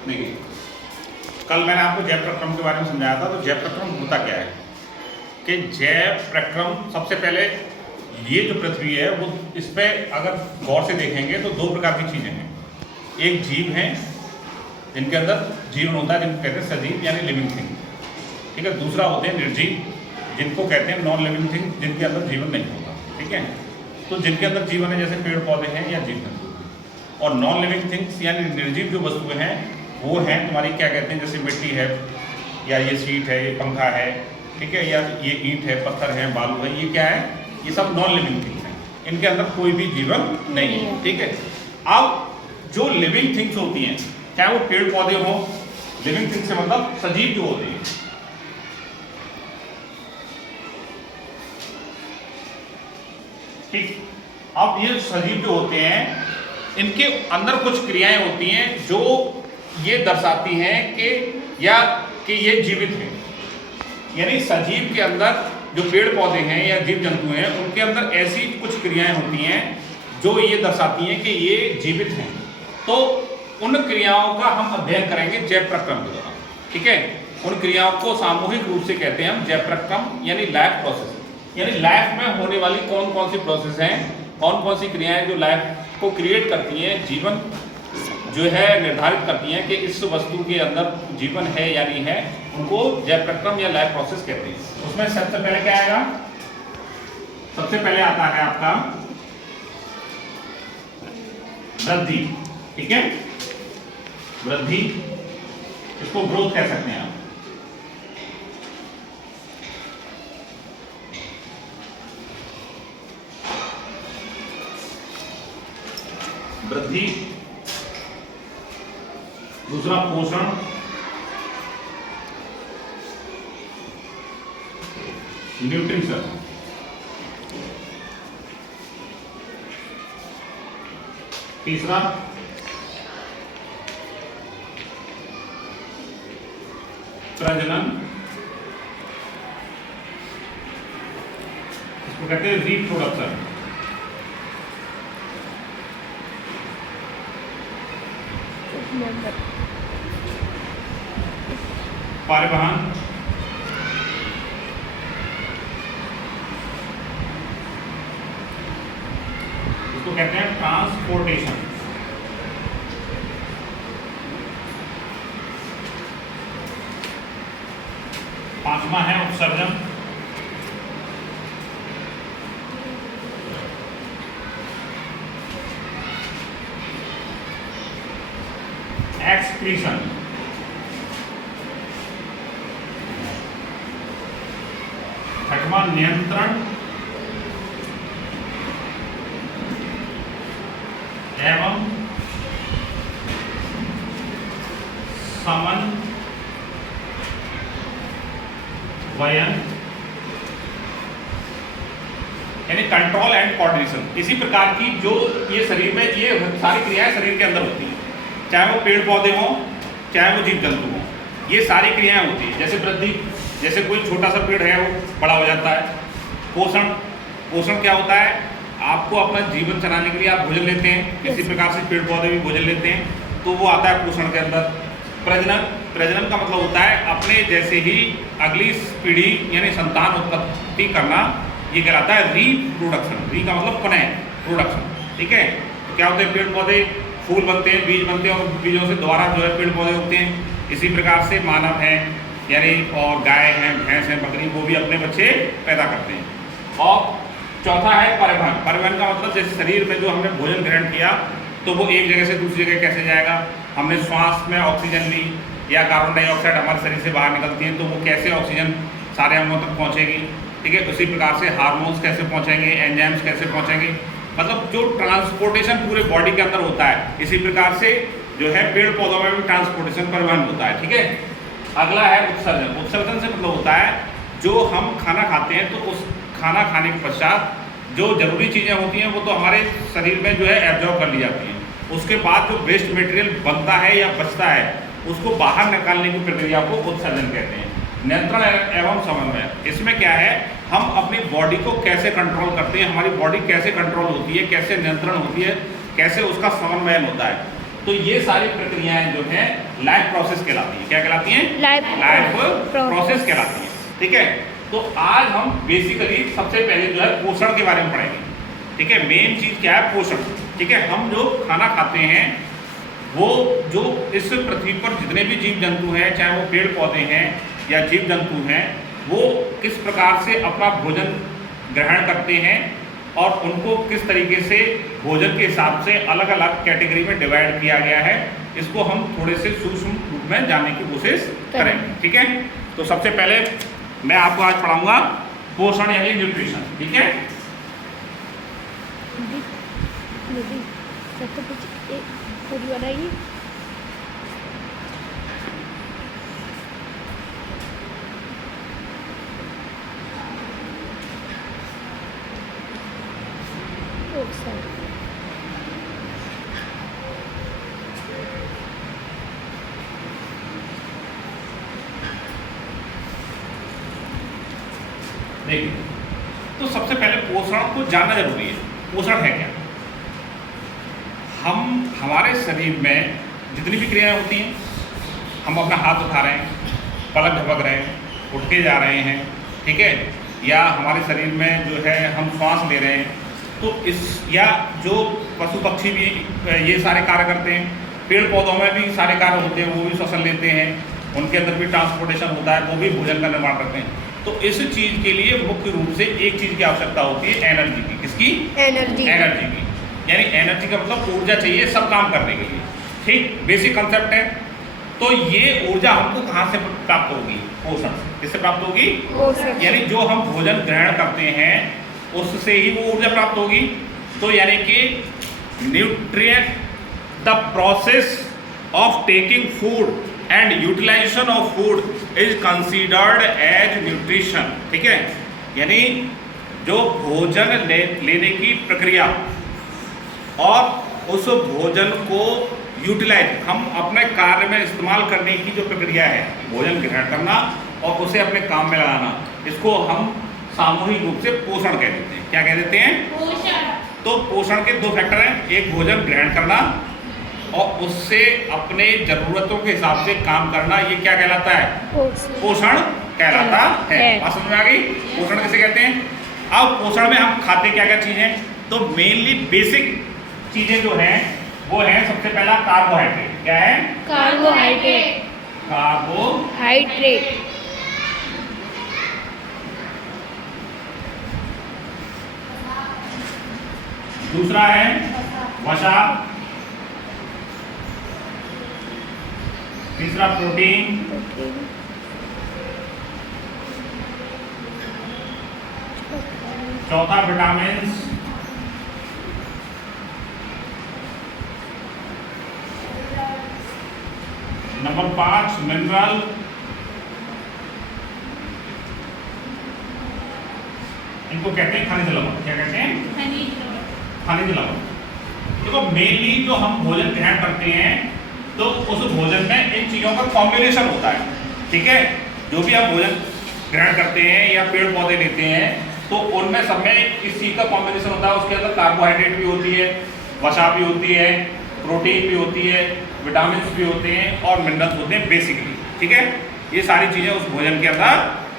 देखिए, कल मैंने आपको जैव प्रक्रम के बारे में समझाया था। तो जैव प्रक्रम होता क्या है कि जैव प्रक्रम, सबसे पहले ये जो पृथ्वी है वो, इस पर अगर गौर से देखेंगे तो दो प्रकार की चीज़ें हैं। एक जीव हैं जिनके अंदर जीवन होता है, जिनको कहते हैं सजीव यानी लिविंग थिंग, ठीक है। दूसरा होते हैं निर्जीव, जिनको कहते हैं नॉन लिविंग थिंग, जिनके अंदर जीवन नहीं होता, ठीक है। तो जिनके अंदर जीवन है जैसे पेड़ पौधे हैं या जीव जंतु, और नॉन लिविंग थिंग्स यानी निर्जीव जो वस्तुएं हैं वो हैं तुम्हारी, क्या कहते हैं, जैसे मिट्टी है, या ये सीट है, ये पंखा है, ठीक है, या ये ईंट है, पत्थर है, बालू है, ये क्या है, ये सब नॉन लिविंग थिंग्स हैं। इनके अंदर कोई भी जीवन नहीं है, ठीक है। अब जो लिविंग थिंग्स होती हैं, चाहे वो पेड़ पौधे हों, लिविंग थिंग्स से मतलब सजीव जो होते हैं, ठीक। अब ये सजीव जो होते हैं इनके अंदर कुछ क्रियाएं होती हैं जो ये दर्शाती हैं कि ये जीवित हैं। यानी सजीव के अंदर जो पेड़ पौधे हैं या जीव जंतु हैं उनके अंदर ऐसी कुछ क्रियाएं होती हैं जो ये दर्शाती हैं कि ये जीवित हैं। तो उन क्रियाओं का हम अध्ययन करेंगे जैव प्रक्रम के दौरान, ठीक है। उन क्रियाओं को सामूहिक रूप से कहते हैं हम जैव प्रक्रम यानी लाइफ प्रोसेस। यानी लाइफ में होने वाली कौन कौन सी प्रोसेस हैं, कौन कौन सी क्रियाएं जो लाइफ को क्रिएट करती हैं, जीवन जो है निर्धारित करती हैं कि इस वस्तु के अंदर जीवन है या नहीं है, उनको जैव प्रक्रम या लाइफ प्रोसेस कहते हैं। उसमें सबसे पहले क्या आएगा, सबसे पहले आता है आपका वृद्धि, ठीक है। वृद्धि, इसको ग्रोथ कह सकते हैं आप। वृद्धि, दूसरा पोषण, न्यूट्रिशन, तीसरा प्रजनन, इसको कहते हैं रिप्रोडक्शन, परिवहन, इसको कहते हैं ट्रांसपोर्टेशन, पांचवा है उत्सर्जन, एक्सक्रीशन, छठवां नियंत्रण एवं समन्वयन, यानी कंट्रोल एंड कोऑर्डिनेशन। इसी प्रकार की जो ये शरीर में ये सारी क्रियाएं शरीर के अंदर होती हैं, चाहे वो पेड़ पौधे हों चाहे वो जीव जंतु हों, ये सारी क्रियाएं होती हैं। जैसे वृद्धि, जैसे कोई छोटा सा पेड़ है वो बड़ा हो जाता है। पोषण, पोषण क्या होता है, आपको अपना जीवन चलाने के लिए आप भोजन लेते हैं, इसी प्रकार से पेड़ पौधे भी भोजन लेते हैं, तो वो आता है पोषण के अंदर। प्रजनन, प्रजनन का मतलब होता है अपने जैसे ही अगली पीढ़ी यानी संतान उत्पत्ति करना, ये कहलाता है रिप्रोडक्शन। री का मतलब पुनः प्रोडक्शन, ठीक है। तो क्या होते हैं, पेड़ पौधे फूल बनते हैं, बीज बनते हैं, और बीजों से दोबारा जो है पेड़ पौधे उगते हैं। इसी प्रकार से मानव हैं यानी, और गाय हैं, भैंस हैं, बकरी, वो भी अपने बच्चे पैदा करते हैं। और चौथा है परिवहन। परिवहन का मतलब जैसे शरीर में जो हमने भोजन ग्रहण किया तो वो एक जगह से दूसरी जगह कैसे जाएगा, हमने श्वास में ऑक्सीजन ली या कार्बन डाइऑक्साइड हमारे शरीर से बाहर निकलती है, तो वो कैसे ऑक्सीजन सारे अंगों तक पहुँचेगी, ठीक है। उसी प्रकार से हार्मोन्स कैसे पहुँचेंगे, एंजाइम्स कैसे पहुँचेंगे, मतलब जो ट्रांसपोर्टेशन पूरे बॉडी के अंदर होता है। इसी प्रकार से जो है पेड़ पौधों में भी ट्रांसपोर्टेशन परिवहन होता है, ठीक है। अगला है उत्सर्जन। उत्सर्जन से मतलब होता है जो हम खाना खाते हैं तो उस खाना खाने के पश्चात जो जरूरी चीज़ें होती हैं वो तो हमारे शरीर में जो है एब्जॉर्ब कर ली जाती हैं, उसके बाद जो वेस्ट मटेरियल बनता है या बचता है उसको बाहर निकालने की प्रक्रिया को उत्सर्जन कहते हैं। नियंत्रण एवं समन्वय, इसमें क्या है, हम अपनी बॉडी को कैसे कंट्रोल करते हैं, हमारी बॉडी कैसे कंट्रोल होती है, कैसे नियंत्रण होती है, कैसे उसका समन्वयन होता है। तो ये सारी प्रक्रियाएं जो हैं लाइफ प्रोसेस कहलाती हैं। क्या कहलाती हैं? लाइफ प्रोसेस कहलाती हैं। ठीक है, तो आज हम बेसिकली सबसे पहले जो है पोषण के बारे में पढ़ेंगे। ठीक है, मेन चीज़ क्या है? पोषण। ठीक है, हम जो खाना खाते हैं वो जो इस पृथ्वी पर जितने भी जीव जंतु हैं, चाहे वो पेड़ पौधे हैं या जीव जंतु हैं, वो किस प्रकार से अपना भोजन ग्रहण करते हैं और उनको किस तरीके से भोजन के हिसाब से अलग अलग कैटेगरी में डिवाइड किया गया है, इसको हम थोड़े से सूक्ष्म रूप में जानने की कोशिश करेंगे। ठीक है, तो सबसे पहले मैं आपको आज पढ़ाऊंगा पोषण यानी न्यूट्रिशन। ठीक है, देखिए, तो सबसे पहले पोषण को जानना जरूरी है। पोषण है क्या? हम हमारे शरीर में जितनी भी क्रियाएं होती हैं, हम अपना हाथ उठा रहे हैं, पलक झपक रहे हैं, उठ के जा रहे हैं, ठीक है, या हमारे शरीर में जो है हम श्वास ले रहे हैं, तो इस या जो पशु पक्षी भी ये सारे कार्य करते हैं, पेड़ पौधों में भी सारे कार्य होते हैं, वो भी श्वसन लेते हैं, उनके अंदर भी ट्रांसपोर्टेशन होता है, वो भी भोजन का निर्माण करते हैं। तो इस चीज़ के लिए मुख्य रूप से एक चीज़ की आवश्यकता होती है, एनर्जी की। किसकी? एनर्जी की। यानी एनर्जी का मतलब ऊर्जा चाहिए सब काम करने के लिए। ठीक, बेसिक कंसेप्ट है। तो ये ऊर्जा हमको कहाँ से प्राप्त होगी? पोषण से। किससे प्राप्त होगी? पोषण। यानी जो हम भोजन ग्रहण करते हैं उससे ही वो ऊर्जा प्राप्त होगी। तो यानी कि nutrient, the process of taking food and utilization of food is considered as nutrition. ठीक है, यानी जो भोजन लेने की प्रक्रिया और उस भोजन को यूटिलाइज, हम अपने कार्य में इस्तेमाल करने की जो प्रक्रिया है, भोजन ग्रहण करना और उसे अपने काम में लगाना, इसको हम सामूहिक रूप से पोषण कह देते हैं। क्या कह देते हैं? पोषण। तो पोषण के दो फैक्टर हैं, एक भोजन ग्रहण करना और उससे अपने जरूरतों के हिसाब से काम करना, ये क्या कहलाता है? पोषण कहलाता है। बात समझ में आ गई? पोषण किसे कहते हैं? अब पोषण में हम खाते क्या क्या चीजें? तो मेनली बेसिक चीजें जो हैं वो है, सबसे पहला कार्बोहाइड्रेट। क्या है? कार्बोहाइड्रेट। दूसरा है वसा, तीसरा प्रोटीन, चौथा विटामिन, नंबर 5 मिनरल, इनको कहते हैं खनिज लवण। क्या कहते हैं? खनिज लवण। देखो, मेनली जो हम भोजन ग्रहण करते हैं तो उस भोजन में इन चीज़ों का कॉम्बिनेशन होता है। ठीक है, जो भी हम भोजन ग्रहण करते हैं या पेड़ पौधे लेते हैं तो उनमें सब में इस चीज़ का कॉम्बिनेशन होता है। उसके अंदर कार्बोहाइड्रेट भी होती है, वसा भी होती है, प्रोटीन भी होती है, विटामिन भी होते हैं और मिनरल्स होते हैं बेसिकली। ठीक है, ये सारी चीज़ें उस भोजन के अंदर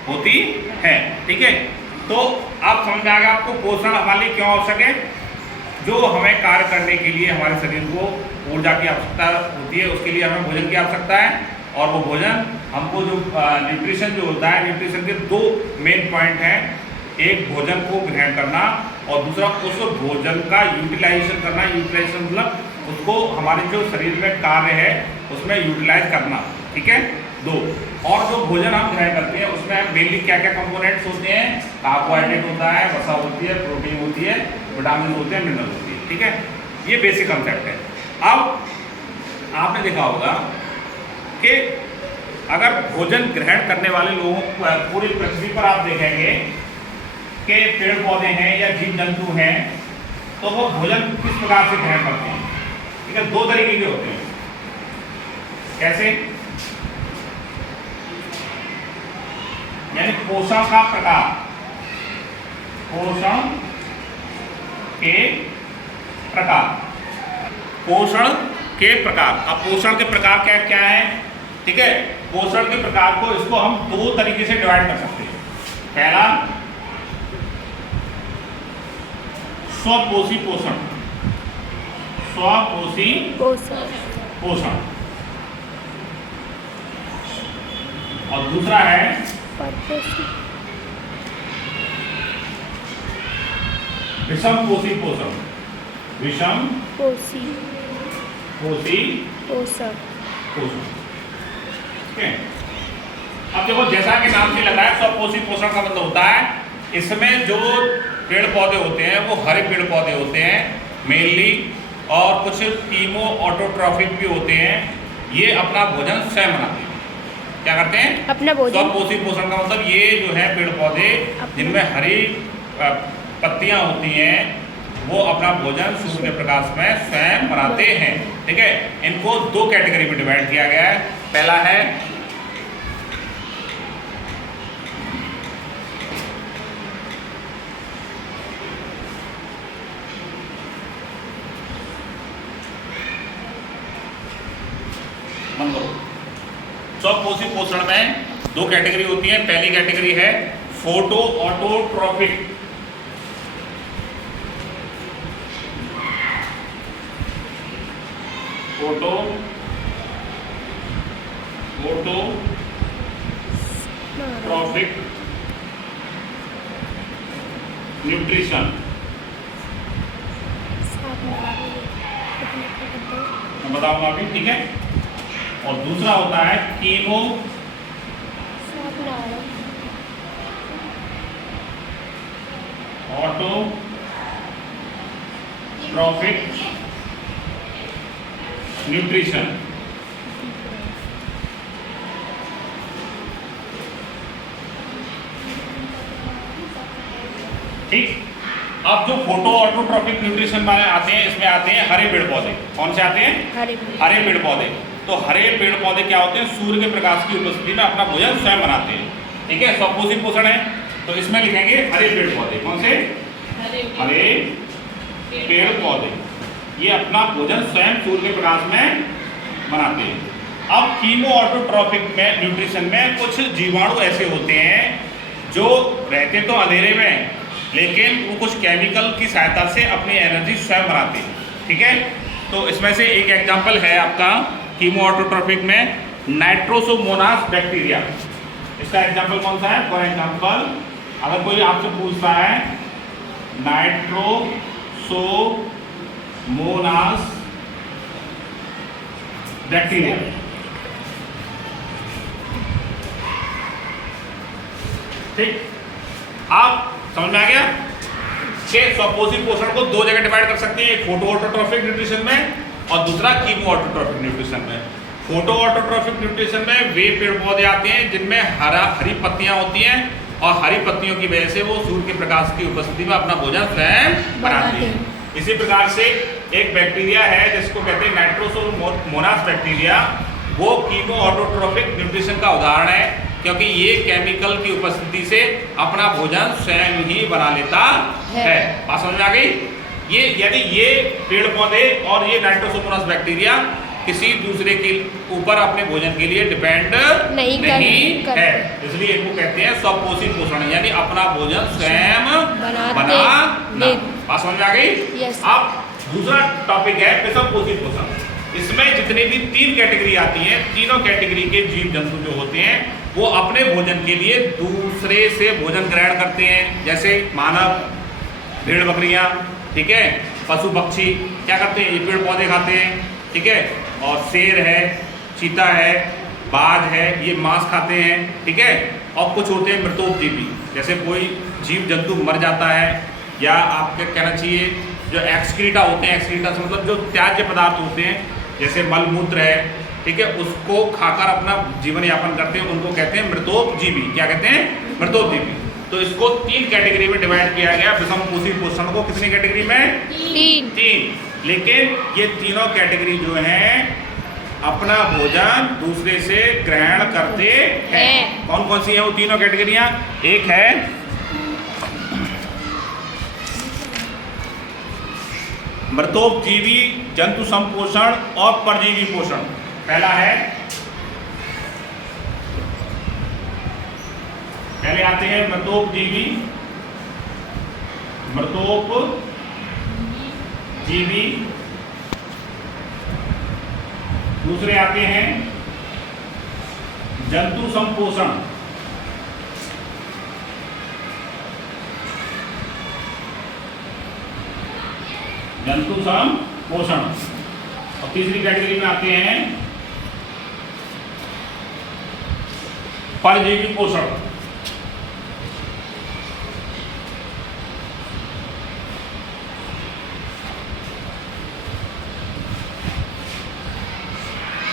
होती हैं। ठीक है, तो आप समझ में आ गया आपको पोषण हमारे लिए क्यों आवश्यक है। जो हमें कार्य करने के लिए हमारे शरीर को ऊर्जा की आवश्यकता होती है, उसके लिए हमें भोजन की आवश्यकता है, और वो भोजन हमको जो न्यूट्रिशन जो होता है, न्यूट्रिशन के दो मेन पॉइंट हैं, एक भोजन को ग्रहण करना और दूसरा उस भोजन का यूटिलाइजेशन करना। यूटिलाइजेशन मतलब उसको हमारे जो शरीर में कार्य है उसमें यूटिलाइज करना। ठीक है, दो। और जो भोजन हम ग्रहण करते हैं उसमें मेनली क्या क्या कंपोनेंट्स होते हैं? कार्बोहाइड्रेट होता है, वसा होती है, प्रोटीन होती है, विटामिन होते हैं, मिनरल होती है। ठीक है, ये बेसिक कंसेप्ट है। अब आपने देखा होगा कि अगर भोजन ग्रहण करने वाले लोगों पूरी पृथ्वी पर आप देखेंगे कि पेड़ पौधे हैं या जीव जंतु हैं, तो वो भोजन किस प्रकार से ग्रहण करते हैं? ठीक है, दो तरीके के होते हैं। कैसे? यानी पोषण का प्रकार, पोषण के प्रकार, पोषण के प्रकार। अब पोषण के प्रकार क्या क्या है? ठीक है, पोषण के प्रकार को इसको हम दो तरीके से डिवाइड कर सकते हैं। पहला स्वपोषी पोषण, स्वपोषी पोषण, और दूसरा है विषम पोषी पोषण, विषम पोषी पोषण। ठीक है, अब देखो जैसा कि नाम से लगा है, स्वपोषी पोषण का मतलब होता है इसमें जो पेड़ पौधे होते हैं वो हरे पेड़ पौधे होते हैं मेनली, और कुछ कीमो ऑटोट्रॉफिक भी होते हैं। ये अपना भोजन स्वयं बनाते हैं। क्या करते हैं? अपना भोजन। स्वपोषी पोषण का मतलब ये जो है पेड़ पौधे जिनमें हरी पत्तियां होती हैं वो अपना भोजन सूर्य के प्रकाश में स्वयं बनाते हैं। ठीक है, इनको दो कैटेगरी में डिवाइड किया गया है। पहला है स्वपोषी पोषण में दो कैटेगरी होती है। पहली कैटेगरी है फोटो ऑटोट्रॉफिक, ऑटोट्रॉफिक न्यूट्रिशन। मैं बताऊंगा अभी, ठीक है। और दूसरा होता है कीमो ऑटोट्रॉफिक न्यूट्रिशन। ठीक, अब जो फोटो ऑटोट्रॉफिक न्यूट्रिशन वाले आते हैं, इसमें आते हैं हरे पेड़ पौधे। कौन से आते हैं? हरे पेड़ पौधे। तो हरे पेड़ पौधे क्या होते हैं? सूर्य के प्रकाश की उपस्थिति में अपना भोजन स्वयं बनाते हैं। ठीक है, स्वपोषी पोषण है, तो इसमें लिखेंगे हरे पेड़ पौधे। कौन से? हरे पेड़ पौधे, ये अपना भोजन स्वयं सूर्य के प्रकाश में बनाते हैं। अब कीमो ऑटोट्रॉफिक में न्यूट्रिशन में कुछ जीवाणु ऐसे होते हैं जो रहते तो अंधेरे में, लेकिन वो कुछ केमिकल की सहायता से अपनी एनर्जी स्वयं बनाते हैं। ठीक है, तो इसमें से एक एग्जाम्पल है आपका कीमो ऑटोट्रॉफिक में नाइट्रोसोमोनास बैक्टीरिया। इसका एग्जाम्पल कौन सा है? फॉर एग्जाम्पल अगर कोई आपसे पूछता है नाइट्रोसोमोनास बैक्टीरिया, ठीक, आप समझ में आ गया कि स्वपोषी पोषण को दो जगह डिवाइड कर सकते हैं, एक फोटो ऑटोट्रॉफिक न्यूट्रिशन में और दूसरा कीमो ऑटोट्रॉफिक न्यूट्रिशन में। फोटो ऑटोट्रॉफिक न्यूट्रिशन में वे पेड़ पौधे आते हैं जिनमें हरी पत्तियां होती हैं और हरी पत्तियों की वजह से वो सूर्य के प्रकाश की उपस्थिति में अपना भोजन स्वयं बनाते हैं। इसी प्रकार से एक बैक्टीरिया है जिसको कहते हैं नाइट्रोसोमोनास बैक्टीरिया, वो कीमो ऑटोट्रॉफिक न्यूट्रिशन का उदाहरण है, क्योंकि ये केमिकल की उपस्थिति से अपना भोजन स्वयं ही बना लेता है। बात समझ में आ गई? ये यानी ये पेड़ पौधे और ये नाइट्रोसोमोनास बैक्टीरिया किसी दूसरे के ऊपर अपने भोजन के लिए डिपेंड नहीं है, इसलिए इनको कहते हैं स्वपोषी पोषण, यानी अपना भोजन स्वयं बनाना। बात समझ में आ गई? अब दूसरा टॉपिक है विषमपोषी पोषण। इसमें जितनी भी तीन कैटेगरी आती हैं, तीनों कैटेगरी के जीव जंतु जो होते हैं वो अपने भोजन के लिए दूसरे से भोजन ग्रहण करते हैं, जैसे मानव, भेड़ बकरियां, ठीक है, पशु पक्षी क्या करते हैं? ये पेड़ पौधे खाते हैं। ठीक है, और शेर है, चीता है, बाज है, ये मांस खाते हैं। ठीक है, और कुछ होते हैं मृतोपजीवी, जैसे कोई जीव जंतु मर जाता है या आपके कहना चाहिए जो एक्सक्रीटा होते हैं, एक्सक्रीटा से मतलब जो त्याज्य पदार्थ होते हैं, जैसे मल मूत्र है, ठीक है, उसको खाकर अपना जीवन यापन करते हैं, उनको कहते हैं मृतोपजीवी। क्या कहते हैं? मृतोपजीवी। तो इसको 3 कैटेगरी में डिवाइड किया गया। विषमपोषी पोषण को कितनी कैटेगरी में? 3। लेकिन ये तीनों कैटेगरी जो हैं अपना भोजन दूसरे से ग्रहण करते हैं। कौन कौन सी हैं वो तीनों कैटेगरियां? एक है मृतोपजीवी, जंतु संपोषण और परजीवी पोषण। पहले आते हैं मृतोपजीवी, दूसरे आते हैं जंतु संपोषण, और तीसरी कैटेगरी में आते हैं परजीवी पोषण।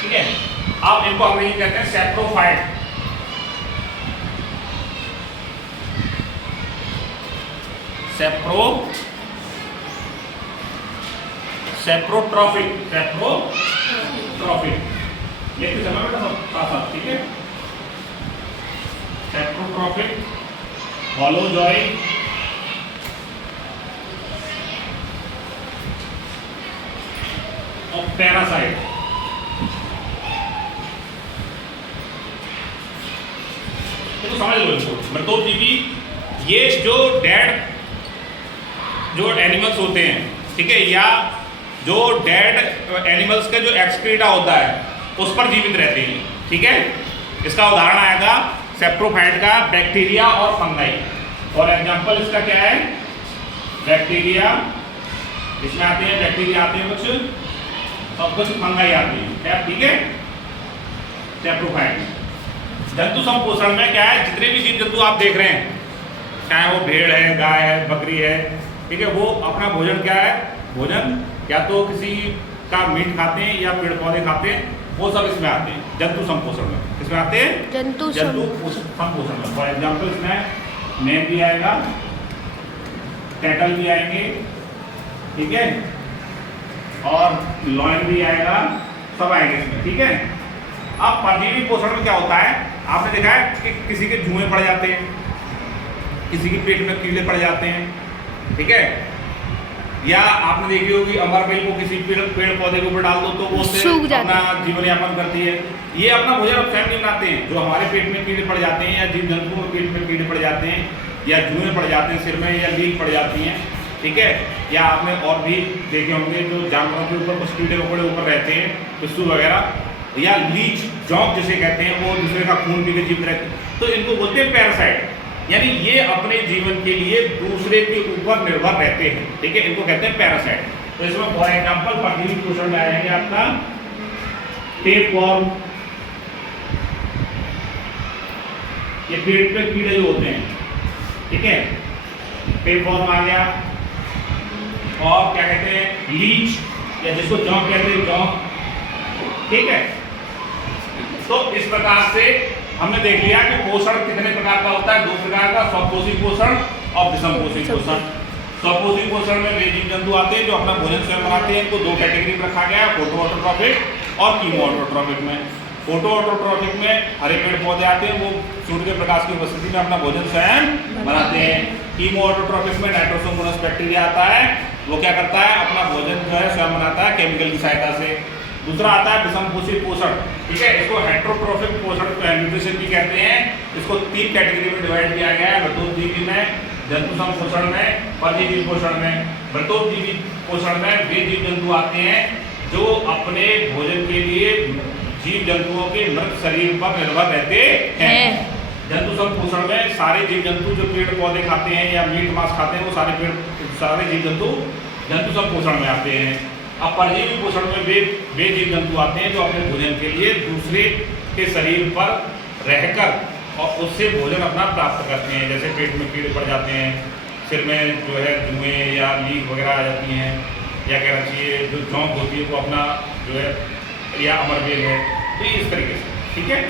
ठीक है, अब इनको अंग्रेजी कहते हैं सैप्रोफाइट। सेप्रोट्रॉफिक लेकिन समय बेटा साथ, ठीक है। सेप्रोट्रॉफिक, होलोजॉइक, और पैरासाइट। तो समझ लो इसको। मृतोपजीवी ये जो एनिमल्स होते हैं, ठीक है, या जो डेड एनिमल्स का जो एक्सक्रीटा होता है उस पर जीवित रहते हैं, ठीक है। इसका उदाहरण आएगा सेप्रोफाइट का बैक्टीरिया और फंगाई। और एग्जांपल इसका क्या है? बैक्टीरिया, इसमें आते हैं बैक्टीरिया आते हैं कुछ, और कुछ फंगाई आती है, ठीक है, सेप्रोफाइट। जंतु संपोषण में क्या है? जितने भी जीव जंतु आप देख रहे हैं, चाहे वो भेड़ है, गाय है, बकरी है, ठीक है, वो अपना भोजन क्या है? भोजन या तो किसी का मीट खाते हैं या पेड़ पौधे खाते हैं, वो सब इसमें आते हैं जंतु संपोषण में। इसमें आते हैं जंतु संपोषण में। फॉर एग्जाम्पल इसमें मेम भी आएगा, कैटल भी आएंगे, ठीक है, और लॉयन भी आएगा, सब आएंगे इसमें, ठीक है। अब परजीवी पोषण में क्या होता है? आपने देखा है कि किसी के जुएं पड़ जाते हैं, किसी के पेट में कीड़े पड़ जाते हैं, ठीक है, या आपने देखी होगी अमरबेल को किसी पेड़ पौधे के ऊपर डाल दो तो वो अपना जीवन यापन करती है। ये अपना भोजन स्वयं नहीं बनाते हैं। जो हमारे पेट में कीड़े पड़ जाते हैं, या जीव जंतुओं के पेट में कीड़े पड़ जाते हैं, या जुएं पड़ जाते हैं सिर में, या लीक पड़ जाती हैं, ठीक है, या आपने और भी देखे होंगे जो जानवरों के ऊपर कुछ कीड़े वकड़े ऊपर रहते हैं, पिस्सू वगैरह, या लीच, जॉक जिसे कहते हैं, वो दूसरे का खून पी के जीवित रहते हैं, तो इनको बोलते हैं पैरासाइट। यानी ये अपने जीवन के लिए दूसरे के ऊपर निर्भर रहते हैं, ठीक है, इनको कहते हैं पैरासाइट। तो इसमें फॉर एग्जांपल परजीवी पोषण में आ जाएंगे आपका टेपवॉर्म, ये पेट पे कीड़े जो होते हैं, ठीक है, टेपवॉर्म आ गया। और क्या कहते हैं? लीच, या जिसको जॉक कहते हैं, जॉक, ठीक है। तो इस प्रकार से हमने देख लिया कि पोषण कितने प्रकार का होता है। 2 प्रकार का, स्वपोषी पोषण और विषमपोषी पोषण। स्वपोषी पोषण में वे जीव जंतु आते हैं जो अपना भोजन स्वयं बनाते हैं। इनको 2 कैटेगरी में रखा गया है, फोटोऑटोट्रॉपिक और कीमोऑटोट्रॉपिक में। फोटोऑटोट्रॉपिक में हरे पेड़ पौधे आते हैं, वो सूर्य के प्रकाश की उपस्थिति में अपना भोजन स्वयं बनाते हैं। कीमोऑटोट्रॉपिक में नाइट्रोसोमोनास बैक्टीरिया आता है, वो क्या करता है? अपना भोजन जो है स्वयं बनाता है केमिकल की सहायता से। दूसरा आता है विषमपोषी पोषण, ठीक है, इसको हेटेरोट्रोफिक पोषण न्यूट्रिशन भी कहते हैं। इसको 3 कैटेगरी में डिवाइड किया गया है, मृतोपजीवी में, जंतु संपोषण में, परजीवी पोषण में। मृतोपजीवी पोषण में वे जीव जंतु आते हैं जो अपने भोजन के लिए जीव जंतुओं के मृत शरीर पर निर्भर रहते हैं। जंतु संपोषण में सारे जीव जंतु जो पेड़ पौधे खाते हैं या मीट मांस खाते हैं, वो सारे जीव जंतु जंतु संपोषण में आते हैं। अब परजीवी पोषण में वे जीव जंतु आते हैं जो अपने भोजन के लिए दूसरे के शरीर पर रहकर और उससे भोजन अपना प्राप्त करते हैं। जैसे पेट में कीड़े पड़ जाते हैं, सिर में जो है जुएं या लीक वगैरह आ जाती हैं, या कहना चाहिए जो जॉक होती है वो अपना जो है, या अमरबेल है, तो ये इस तरीके से, ठीक है।